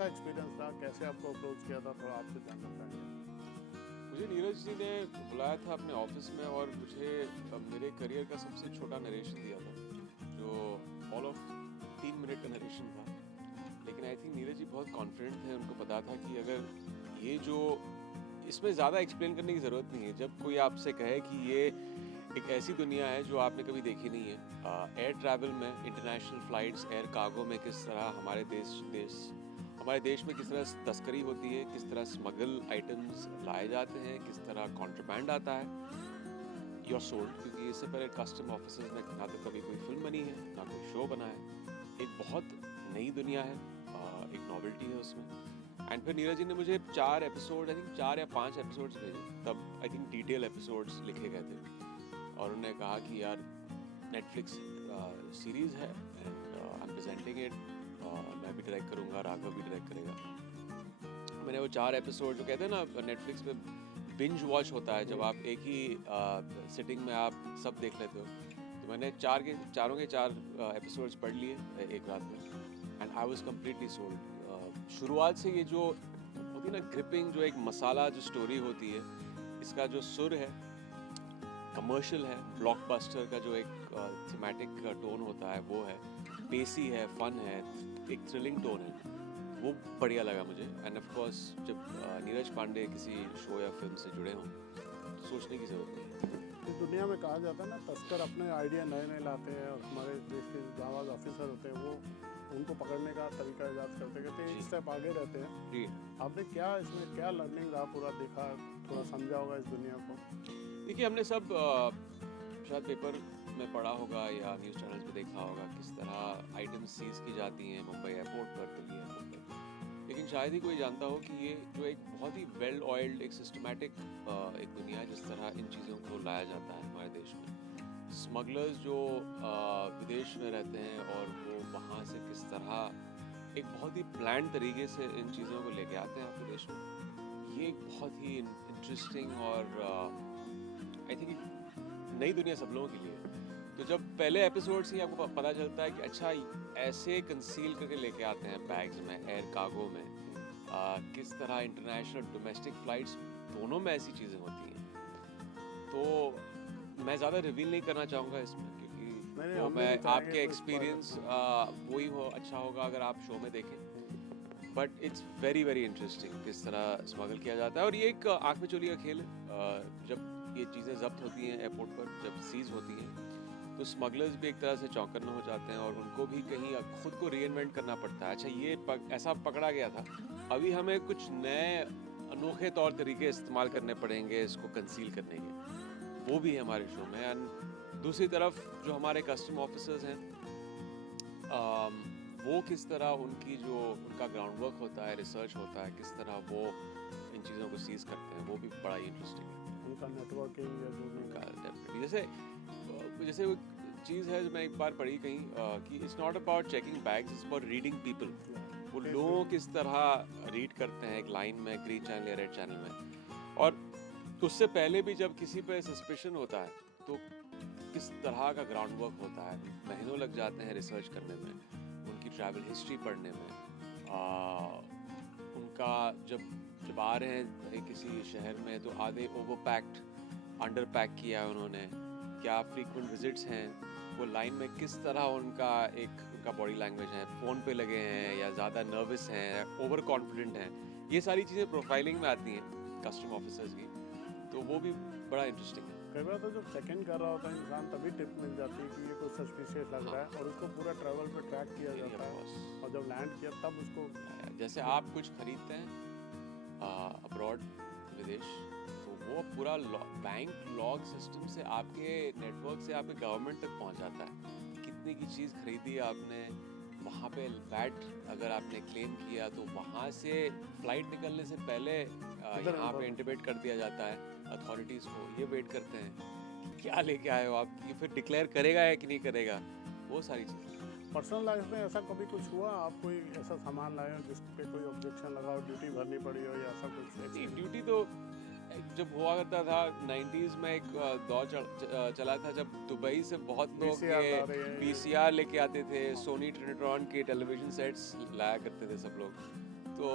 कैसा एक्सपीरियंस रहा, कैसे आपको अप्रोच किया था, थोड़ा आपसे जानना चाहेंगे। मुझे नीरज जी ने बुलाया था अपने ऑफिस में और मुझे मेरे करियर का सबसे छोटा नरेशन दिया था, जो ऑल ऑफ 3 मिनट का नरेशन था। लेकिन आई थिंक नीरज जी बहुत कॉन्फिडेंट थे, उनको पता था कि अगर ये जो इसमें ज़्यादा एक्सप्लेन करने की ज़रूरत नहीं है। जब कोई आपसे कहे कि ये एक ऐसी दुनिया है जो आपने कभी देखी नहीं है, एयर ट्रैवल में, इंटरनेशनल फ़्लाइट्स, एयर कार्गो में किस तरह हमारे देश में किस तरह तस्करी होती है, किस तरह स्मगल आइटम्स लाए जाते हैं, किस तरह कॉन्ट्रबैंड आता है, योर सोल्ड। क्योंकि इससे पहले कस्टम ऑफिसर्स में ना तो कभी कोई फिल्म बनी है, ना कोई शो बना है। एक बहुत नई दुनिया है, एक नॉवेल्टी है उसमें। एंड फिर नीरज जी ने मुझे 4 एपिसोड, आई थिंक 4 या 5 एपिसोड्स भेजे। तब आई थिंक डिटेल एपिसोड्स लिखे गए थे और उन्होंने कहा कि यार नेटफ्लिक्स सीरीज़ है and I am presenting it, मैं भी डायरेक्ट करूँगा, राघव भी डायरेक्ट करेगा। मैंने वो 4 एपिसोड, जो कहते हैं ना नेटफ्लिक्स पे बिंज वॉच होता है, जब आप एक ही सिटिंग में आप सब देख लेते हो, तो मैंने चारों के 4 एपिसोड्स पढ़ लिए एक रात में and I was completely sold. शुरुआत से ये जो होती है ना ग्रिपिंग, जो एक मसाला जो स्टोरी होती है, इसका जो सुर है, कमर्शियल है, ब्लॉकबस्टर का जो एक थीमेटिक टोन होता है वो है, पेसी है, फन है, एक थ्रिलिंग टोन है, वो बढ़िया लगा मुझे। एंड ऑफ कोर्स जब नीरज पांडे किसी शो या फिल्म से जुड़े हों तो सोचने की ज़रूरत नहीं है। इस दुनिया में कहा जाता है ना, तस्कर अपने आइडिया नए नए लाते हैं और हमारे देश के जो जाबाज ऑफिसर होते हैं वो उनको पकड़ने का तरीका ईजाद करते कहते हैं, एक स्टेप आगे रहते हैं। जी, आपने क्या इसमें क्या लर्निंग रहा, पूरा देखा, थोड़ा समझा होगा इस दुनिया को। देखिए हमने सब शायद पेपर में पढ़ा होगा या न्यूज़ चैनल्स पे देखा होगा किस तरह आइटम्स सीज की जाती हैं मुंबई एयरपोर्ट पर, दिल्ली एयरपोर्ट पर। लेकिन शायद ही कोई जानता हो कि ये जो एक बहुत ही वेल ऑयल्ड, एक सिस्टमैटिक एक दुनिया है, जिस तरह इन चीज़ों को लाया जाता है हमारे देश में। स्मगलर्स जो विदेश में रहते हैं और वो वहाँ से किस तरह एक बहुत ही प्लान तरीके से इन चीज़ों को लेके आते हैं आपके देश में, ये एक बहुत ही इंटरेस्टिंग और आई थिंक नई दुनिया सब लोगों के लिए है। तो जब पहले एपिसोड से ही आपको पता चलता है कि अच्छा ऐसे कंसील करके लेके आते हैं बैग्स में, एयर कार्गो में, किस तरह इंटरनेशनल डोमेस्टिक फ़्लाइट्स दोनों में ऐसी चीज़ें होती हैं, तो मैं ज़्यादा रिवील नहीं करना चाहूँगा इसमें, क्योंकि वो मैं आपके एक्सपीरियंस वही हो अच्छा होगा अगर आप शो में देखें। But it's very very interesting किस तरह स्मगल किया जाता है, और ये एक आँख में चोली का खेल है। जब ये चीज़ें जब्त होती हैं एयरपोर्ट पर, जब सीज होती हैं, तो स्मगलर्स भी एक तरह से चौंकन्न हो जाते हैं और उनको भी कहीं खुद को रीइन्वेंट करना पड़ता है। अच्छा ये ऐसा पकड़ा गया था, अभी हमें कुछ नए अनोखे तौर तरीके इस्तेमाल करने पड़ेंगे इसको कंसील करने के, वो भी है हमारे शो में। एंड दूसरी तरफ जो हमारे कस्टम ऑफिसर्स हैं, वो किस तरह उनका ग्राउंड वर्क होता है, रिसर्च होता है, किस तरह वो इन चीज़ों को सीज करते हैं, वो भी बड़ा ही इंटरेस्टिंग है। उनका नेटवर्किंग या जो भी डेफिनेटली जैसे वो चीज़ है जो मैं एक बार पढ़ी कहीं, कि it's not about checking bags, it's about reading people. वो लोग किस तरह रीड करते हैं एक लाइन में, ग्रीन चैनल या रेड चैनल में, और उससे पहले भी जब किसी पे सस्पिशन होता है तो किस तरह का ग्राउंड वर्क होता है, महीनों लग जाते हैं रिसर्च करने में, उनकी ट्रैवल हिस्ट्री पढ़ने में, उनका जब आ रहे हैं किसी शहर में तो आधे ओवर पैक्ड, अंडर पैक किया है उन्होंने, क्या फ्रीक्वेंट विजिट्स हैं, वो लाइन में किस तरह उनका बॉडी लैंग्वेज है, फ़ोन पे लगे हैं या ज़्यादा नर्वस हैं, ओवर कॉन्फिडेंट हैं, ये सारी चीज़ें प्रोफाइलिंग में आती हैं कस्टम ऑफिसर्स की, तो वो भी बड़ा इंटरेस्टिंग है। कई बार तो जब चेक इन कर रहा होता है इंसान, तभी टिप मिल जाती है कि ये कोई सस्पिशियस लग रहा है, और उसको पूरा ट्रैवल पे ट्रैक किया जाता है, और जब लैंड किया तब उसको, जैसे आप कुछ खरीदते हैं अब्रॉड, विदेश, तो वो पूरा बैंक लॉग सिस्टम से आपके नेटवर्क से आपके गवर्नमेंट तक पहुंच जाता है, कितने की चीज़ खरीदी आपने, वहाँ पे वैट अगर आपने क्लेम किया तो वहाँ से फ़्लाइट निकलने से पहले यहाँ पे इंटिमेट कर दिया जाता है अथॉरिटीज़ को, ये वेट करते हैं कि क्या लेके आए हो आप, ये फिर डिक्लेयर करेगा या कि नहीं करेगा, वो सारी चीज़ें। पर्सनल लाइफ में ऐसा कभी कुछ हुआ, आप कोई ऐसा सामान लाए हो जिस पे कोई ऑब्जेक्शन लगा हो, ड्यूटी भरनी पड़ी हो, या ऐसा कुछ? ड्यूटी तो जब हुआ करता था 90s में, एक दौर चला था जब दुबई से बहुत लोग VCR लेके आते थे, सोनी ट्रिनिट्रॉन के टेलीविज़न सेट्स लाया करते थे सब लोग, तो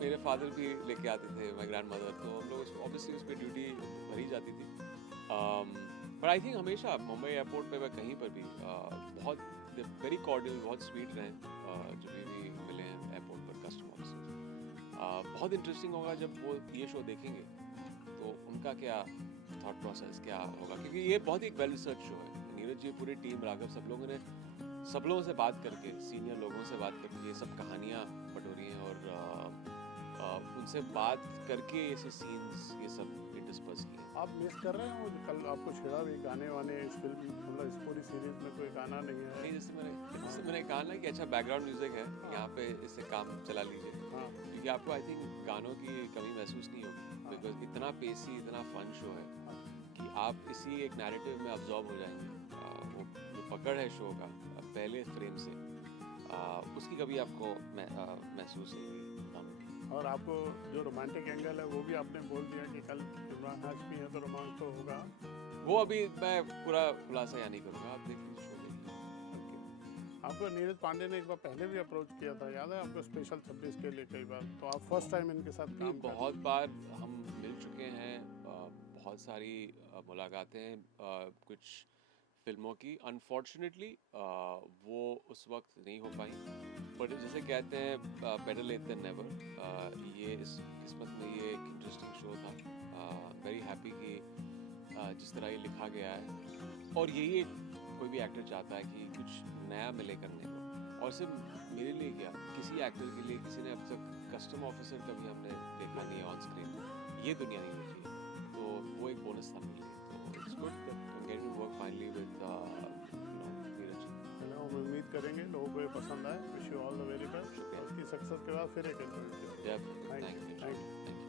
मेरे फादर भी लेके आते थे, माई ग्रैंड मदर, तो हम लोग ऑब्वियसली उस पर ड्यूटी भरी जाती थी। बट आई थिंक हमेशा मुंबई एयरपोर्ट पे मैं कहीं पर भी बहुत वेरी कॉर्डियल, बहुत स्वीट रहे जो भी मिले हैं एयरपोर्ट पर कस्टम ऑफिसर्स। बहुत इंटरेस्टिंग होगा जब वो ये शो देखेंगे तो उनका क्या थॉट प्रोसेस क्या होगा, क्योंकि ये बहुत ही वेल रिसर्च शो है। नीरज जी, पूरी टीम, राघव, सब लोगों से बात करके, सीनियर लोगों से बात करके ये सब कहानियाँ बटोरी हैं और उनसे बात करके ऐसे सीन्स ये सब डिस्कस किए। आप मिस कर रहे हैं वो कल आपको छेड़ा भी गाने वाने इस फिल्म, मतलब इस पूरी सीरीज में कोई गाना नहीं है? नहीं, जैसे मैंने कहा ना कि अच्छा बैकग्राउंड म्यूजिक है, यहाँ पे इससे काम चला लीजिए, हाँ क्योंकि आपको आई थिंक गानों की कमी महसूस नहीं होगी, बिकॉज इतना पेसी, इतना फन शो है कि आप इसी एक नैरेटिव में अब्जॉर्ब हो जाएंगे। वो जो पकड़ है शो का पहले फ्रेम से, उसकी कभी आपको महसूस नहीं हुई गानों की। और आपको जो रोमांटिक एंगल है वो भी आपने बोल दिया कि कल इमरान हाशमी है तो रोमांस तो होगा। वो अभी मैं पूरा खुलासा यहाँ नहीं करूँगा, आप देख लीजिए, शो देख लीजिए। आपको नीरज पांडे ने एक बार पहले भी अप्रोच किया था, याद है आपको, स्पेशल 26 के लिए कई बार, तो आप फर्स्ट टाइम इनके साथ काम कर बहुत बार हम मिल चुके हैं, बहुत सारी मुलाकातें कुछ फिल्मों की। अनफॉर्चुनेटली वो उस वक्त नहीं हो पाई, बट जैसे कहते हैं बेटर लेट देन नेवर। ये इस किस्मत में ये एक इंटरेस्टिंग शो था। वेरी हैप्पी कि जिस तरह ये लिखा गया है, और यही एक कोई भी एक्टर चाहता है कि कुछ नया मिले करने को। और सिर्फ मेरे लिए क्या, किसी एक्टर के लिए किसी ने अब तक कस्टम ऑफिसर कभी हमने देखा नहीं है ऑन स्क्रीन, ये दुनिया नहीं देखी है, तो वो एक बोनस था मेरे लिए। तो it's good that I get to work finally with Neeraj. हम उम्मीद करेंगे लोगों को ये पसंद आए। Wish you all the very best. उसकी सक्सेस के बाद फिर एक इंटरव्यू। Thank you.